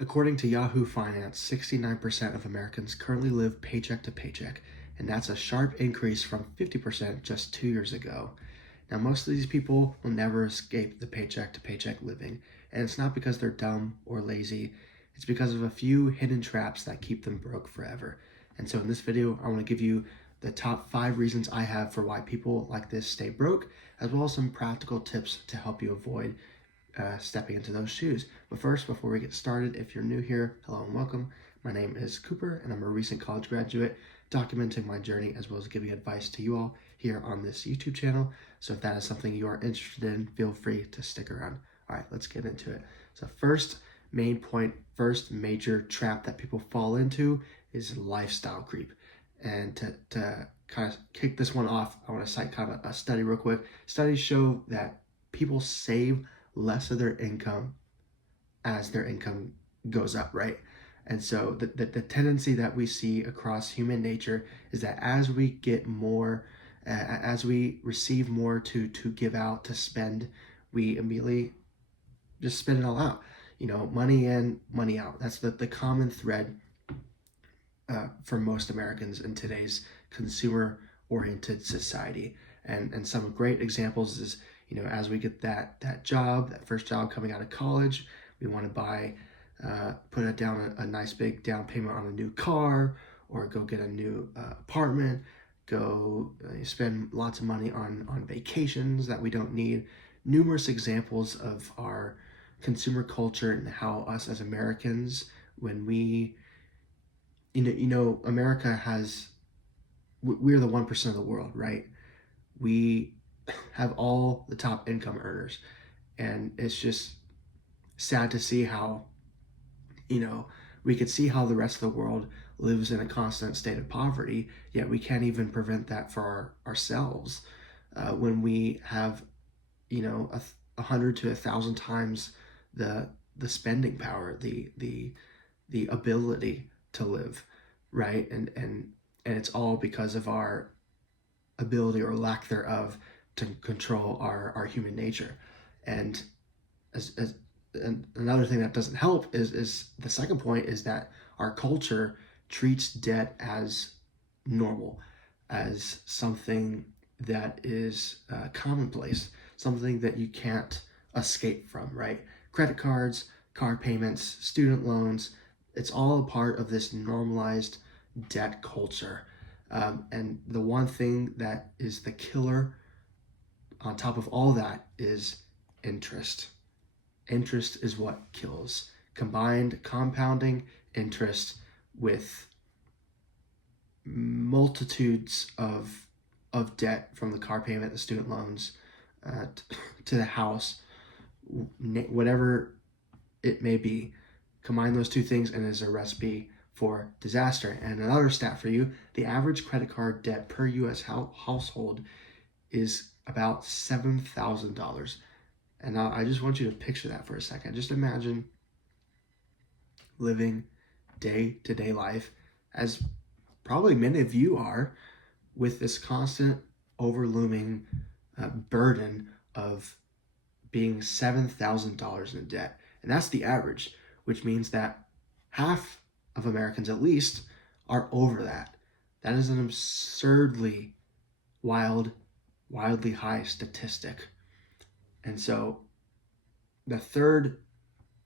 According to Yahoo Finance, 69% of Americans currently live paycheck to paycheck, and that's a sharp increase from 50% just 2 years ago. Now, most of these people will never escape the paycheck to paycheck living, and it's not because they're dumb or lazy, it's because of a few hidden traps that keep them broke forever. And so in this video, I want to give you the top 5 reasons I have for why people like this stay broke, as well as some practical tips to help you avoid stepping into those shoes. But first, before we get started, if you're new here, hello and welcome. My name is Cooper, and I'm a recent college graduate documenting my journey as well as giving advice to you all here on this YouTube channel. So if that is something you are interested in, feel free to stick around. All right, let's get into it. So first major trap that people fall into is lifestyle creep. And to kind of kick this one off, I want to cite kind of a study real quick. Studies show that people save less of their income as their income goes up, right? And so the tendency that we see across human nature is that as we get more, as we receive more to give out, to spend, we immediately just spend it all out. You know, money in, money out. That's the common thread for most Americans in today's consumer-oriented society. And some great examples is, you know, as we get that first job coming out of college, we want to buy, put down a nice big down payment on a new car, or go get a new apartment, go spend lots of money on vacations that we don't need. Numerous examples of our consumer culture and how us as Americans, when we, America we're the 1% of the world, right? We have all the top income earners, and it's just sad to see how, we could see how the rest of the world lives in a constant state of poverty, yet we can't even prevent that for ourselves when we have, 100 to 1,000 times the spending power, the ability to live, right? And it's all because of our ability or lack thereof to control our human nature. And and another thing that doesn't help is the second point is that our culture treats debt as normal, as something that is commonplace, something that you can't escape from, right? Credit cards, car payments, student loans, it's all a part of this normalized debt culture. And the one thing that is the killer on top of all that is interest. Interest is what kills. Combined compounding interest with multitudes of debt, from the car payment, the student loans, to the house, whatever it may be. Combine those two things and it's a recipe for disaster. And another stat for you, the average credit card debt per U.S. household is about $7,000. And now I just want you to picture that for a second. Just imagine living day-to-day life, as probably many of you are, with this constant overlooming burden of being $7,000 in debt. And that's the average, which means that half of Americans at least are over that. That is an absurdly wildly high statistic. And so the third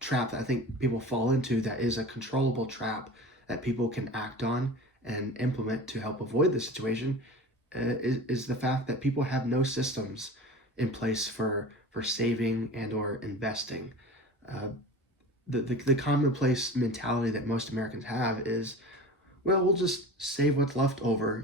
trap that I think people fall into, that is a controllable trap that people can act on and implement to help avoid this situation, is the fact that people have no systems in place for saving and or investing. The commonplace mentality that most Americans have is, well, we'll just save what's left over,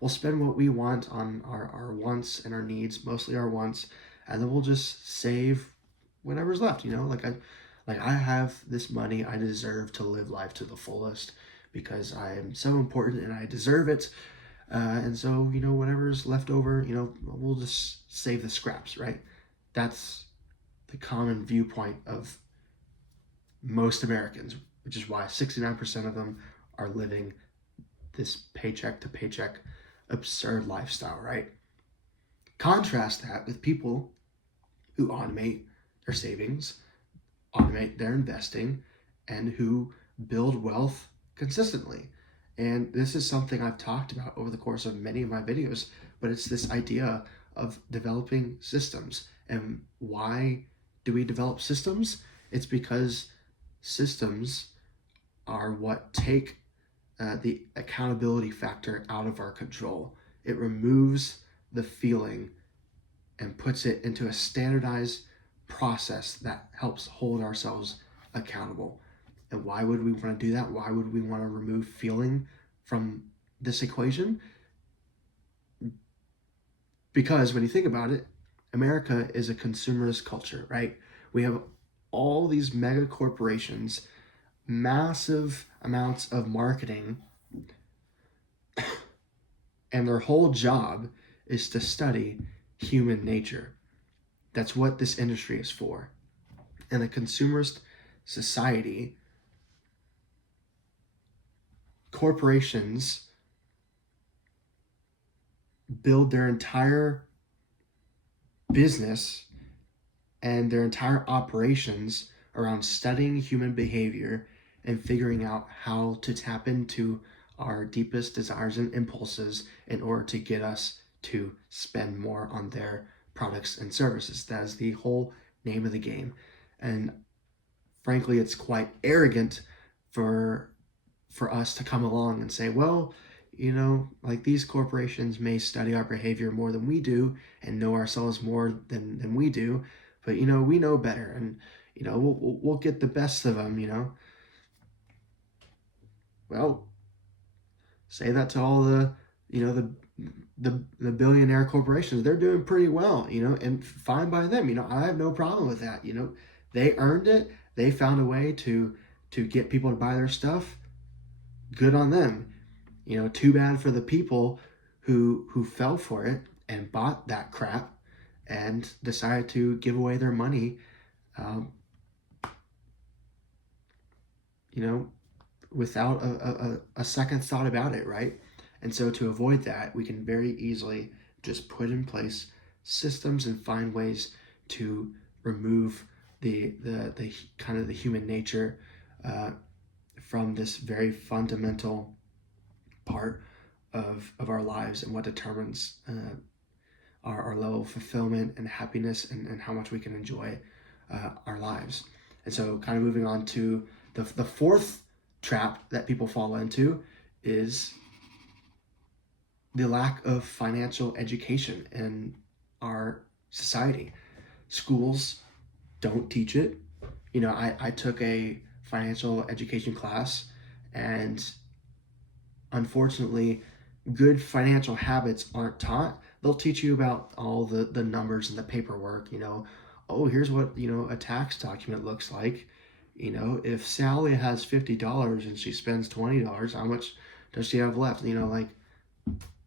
we'll spend what we want on our wants and our needs, mostly our wants, and then we'll just save whatever's left, like I have this money, I deserve to live life to the fullest because I am so important and I deserve it. And so, whatever's left over, we'll just save the scraps, right? That's the common viewpoint of most Americans, which is why 69% of them are living this paycheck to paycheck absurd lifestyle, right? Contrast that with people who automate their savings, automate their investing, and who build wealth consistently. And this is something I've talked about over the course of many of my videos, but it's this idea of developing systems. And why do we develop systems? It's because systems are what take the accountability factor out of our control. It removes the feeling and puts it into a standardized process that helps hold ourselves accountable. And why would we want to do that? Why would we want to remove feeling from this equation? Because when you think about it, America is a consumerist culture, right? We have all these mega corporations, massive amounts of marketing, and their whole job is to study human nature. That's what this industry is for. In a consumerist society, corporations build their entire business and their entire operations around studying human behavior and figuring out how to tap into our deepest desires and impulses in order to get us to spend more on their products and services. That is the whole name of the game. And frankly, it's quite arrogant for us to come along and say, well, like these corporations may study our behavior more than we do and know ourselves more than we do, but we know better, and we'll get the best of them. Well, say that to all the the billionaire corporations. They're doing pretty well, and fine by them. I have no problem with that. They earned it. They found a way to get people to buy their stuff. Good on them. Too bad for the people who fell for it and bought that crap and decided to give away their money, without a second thought about it, right? And so to avoid that, we can very easily just put in place systems and find ways to remove the kind of the human nature from this very fundamental part of our lives and what determines our level of fulfillment and happiness and how much we can enjoy our lives. And so kind of moving on to the fourth trap that people fall into is the lack of financial education in our society. Schools don't teach it. I took a financial education class, and unfortunately, good financial habits aren't taught. They'll teach you about all the numbers and the paperwork. Oh, here's what a tax document looks like. If Sally has $50 and she spends $20, how much does she have left? Like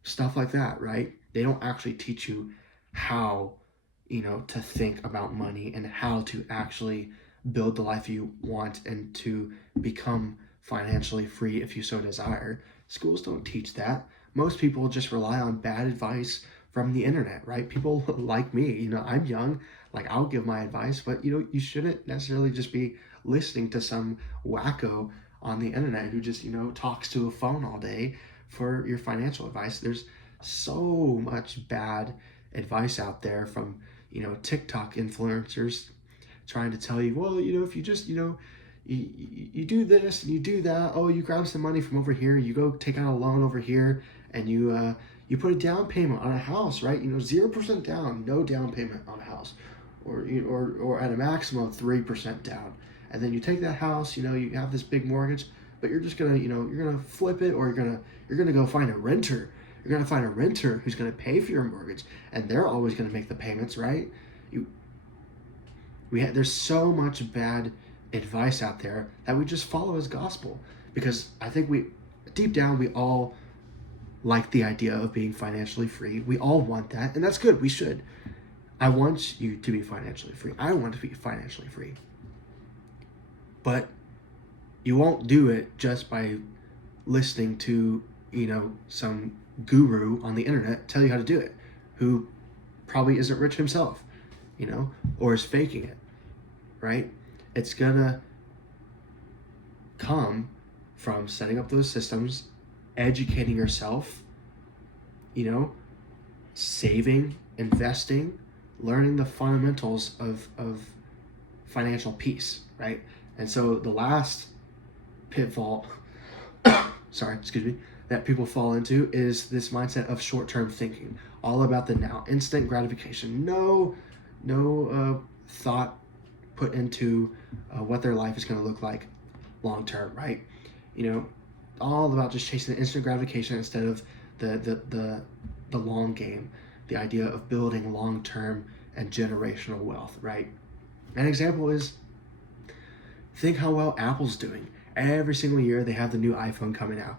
stuff like that, right? They don't actually teach you how to think about money and how to actually build the life you want and to become financially free if you so desire. Schools don't teach that. Most people just rely on bad advice from the internet, right? People like me, I'm young, like I'll give my advice, but you shouldn't necessarily just be listening to some wacko on the internet who just, talks to a phone all day for your financial advice. There's so much bad advice out there from, TikTok influencers trying to tell you, well, if you just, you do this and you do that. Oh, you grab some money from over here, you go take out a loan over here, and you put a down payment on a house, right? 0% down, no down payment on a house, or at a maximum of 3% down, and then you take that house, you have this big mortgage, but you're just gonna, you're gonna flip it, or you're gonna go find a renter. You're gonna find a renter who's gonna pay for your mortgage, and they're always gonna make the payments, right? There's so much bad advice out there that we just follow as gospel, because I think deep down we all like the idea of being financially free. We all want that, and that's good. We should. I want you to be financially free. I want to be financially free. But you won't do it just by listening to, some guru on the internet tell you how to do it, who probably isn't rich himself, or is faking it, right? It's gonna come from setting up those systems, educating yourself, saving, investing, learning the fundamentals of financial peace, right? And so the last pitfall, that people fall into is this mindset of short-term thinking, all about the now, instant gratification, no thought put into what their life is going to look like long term, right? All about just chasing the instant gratification instead of the long game, the idea of building long-term and generational wealth, right? An example is, think how well Apple's doing. Every single year they have the new iPhone coming out,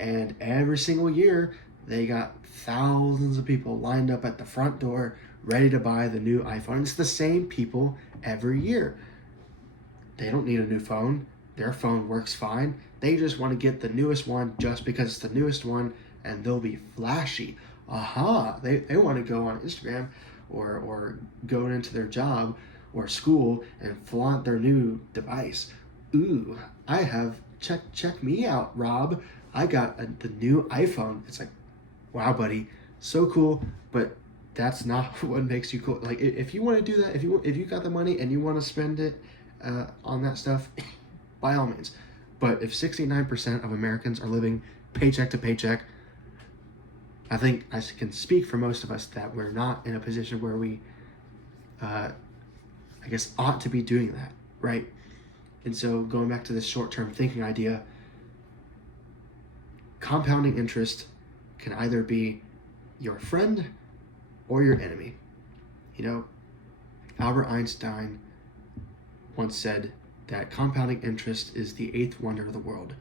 and every single year they got thousands of people lined up at the front door ready to buy the new iPhone. It's the same people every year. They don't need a new phone. Their phone works fine. They just want to get the newest one just because it's the newest one, and they'll be flashy. They want to go on Instagram or go into their job or school and flaunt their new device. Ooh, I have, check me out, Rob. I got the new iPhone. It's like, wow, buddy, so cool, but that's not what makes you cool. Like, if you want to do that, if you got the money and you want to spend it on that stuff, by all means. But if 69% of Americans are living paycheck to paycheck, I think I can speak for most of us that we're not in a position where we, ought to be doing that, right? And so going back to this short-term thinking idea, compounding interest can either be your friend or your enemy. Albert Einstein once said that compounding interest is the eighth wonder of the world.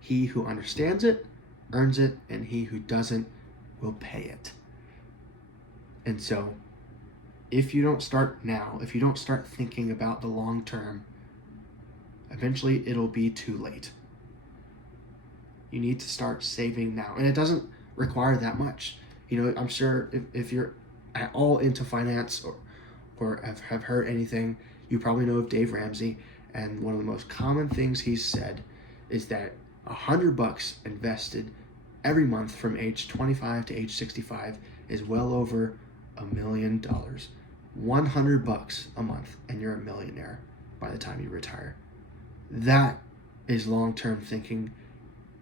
He who understands it earns it, and he who doesn't will pay it. And so if you don't start now, if you don't start thinking about the long term, eventually it'll be too late. You need to start saving now. And it doesn't require that much. I'm sure if you're at all into finance or have heard anything, you probably know of Dave Ramsey. And one of the most common things he's said is that $100 invested every month from age 25 to age 65 is well over $1 million. $100 a month, and you're a millionaire by the time you retire. That is long-term thinking,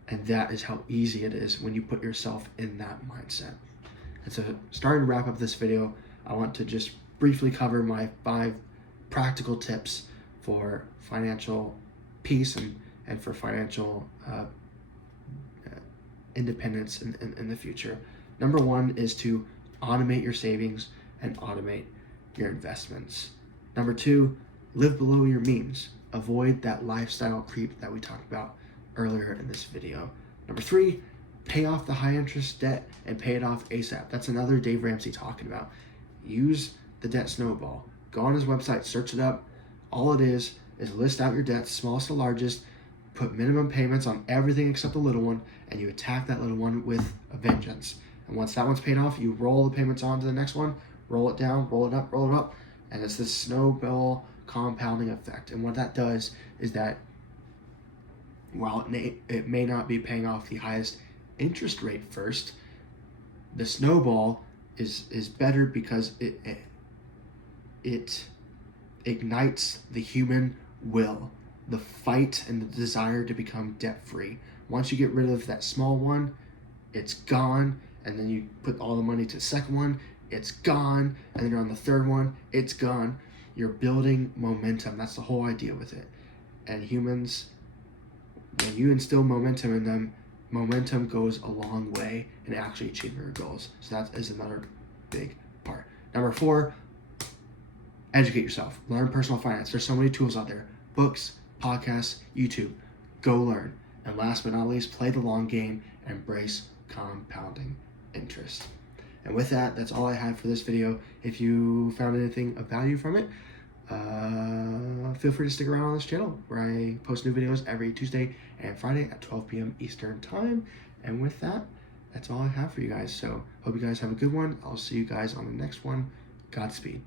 and that is how easy it is when you put yourself in that mindset. And so, starting to wrap up this video, I want to just briefly cover my 5 practical tips for financial peace and for financial independence in the future. Number 1 is to automate your savings and automate your investments. Number 2, live below your means. Avoid that lifestyle creep that we talked about earlier in this video. Number 3, pay off the high interest debt and pay it off ASAP. That's another Dave Ramsey talking about. Use the debt snowball. Go on his website, search it up. All it is list out your debts, smallest to largest, put minimum payments on everything except the little one, and you attack that little one with a vengeance. And once that one's paid off, you roll the payments on to the next one, roll it down, roll it up, and it's this snowball compounding effect. And what that does is that while it may not be paying off the highest interest rate first, the snowball is better because it ignites the human will, the fight and the desire to become debt-free. Once you get rid of that small one, it's gone, and then you put all the money to the second one, it's gone, and then you're on the third one, it's gone. You're building momentum. That's the whole idea with it. And humans, when you instill momentum in them, momentum goes a long way in actually achieving your goals. So that is another big part. Number 4, educate yourself. Learn personal finance. There's so many tools out there. Books, podcasts, YouTube. Go learn. And last but not least, play the long game and embrace compounding interest. And with that, that's all I had for this video. If you found anything of value from it, feel free to stick around on this channel where I post new videos every Tuesday and Friday at 12 p.m. Eastern Time. And with that, that's all I have for you guys. So hope you guys have a good one. I'll see you guys on the next one. Godspeed.